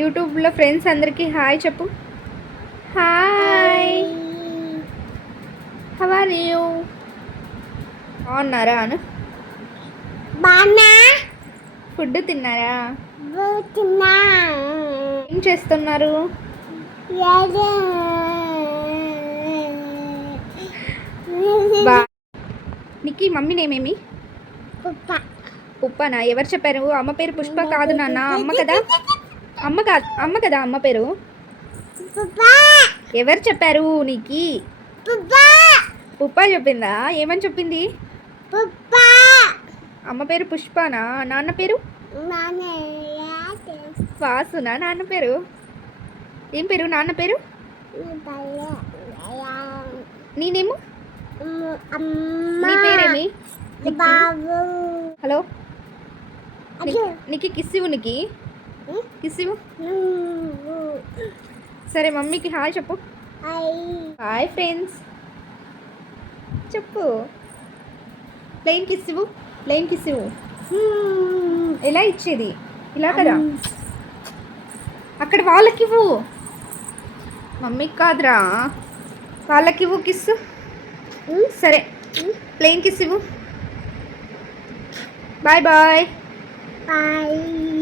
యూట్యూబ్లో ఫ్రెండ్స్ అందరికీ హాయ్ చెప్పు. హాయ్. హవ్ ఆర్ యూ బాగున్నారా అను? బానా ఫుడ్ తిన్నారా? బుతున్నా ఏం చేస్తున్నారు? బా. నీకు మమ్మీ నేమేమి? పుప్ప. పుప్పనా? ఎవరు చెప్పారు? అమ్మ పేరు పుష్ప కాదు నాన్న. అమ్మ కదా? అమ్మ కాదు అమ్మ కదా అమ్మ పేరు? ఎవరు చెప్పారు నీకి? పుప్ప చెప్పిందా? ఏమని చెప్పింది? అమ్మ పేరు పుష్పనా? నాన్న పేరు? వాసునా? నాన్న పేరు? ఏం పేరు? నాన్న పేరు? నేనేమో? నీ పేరేమి? హలో? నీకు కిస్ ఇవ్వు నీకు. కిస్ ఇవ్వు నువ్వు సరే మమ్మీకి హాయ్ చెప్పు. హాయ్. ఫ్రెండ్స్. చెప్పు. ప్లెయిన్ కిస్ ఇవ్వు. ప్లెయిన్ కిస్ ఇవ్వు. ఎలా ఇచ్చేది? ఇలా కదా? అక్కడ వాళ్ళకి ఇవ్వు మమ్మీకి కాదురా. వాళ్ళకి ఇవ్వు కిస్ సరే. ప్లెయిన్ కిస్ ఇవ్వు. Bye bye. Bye.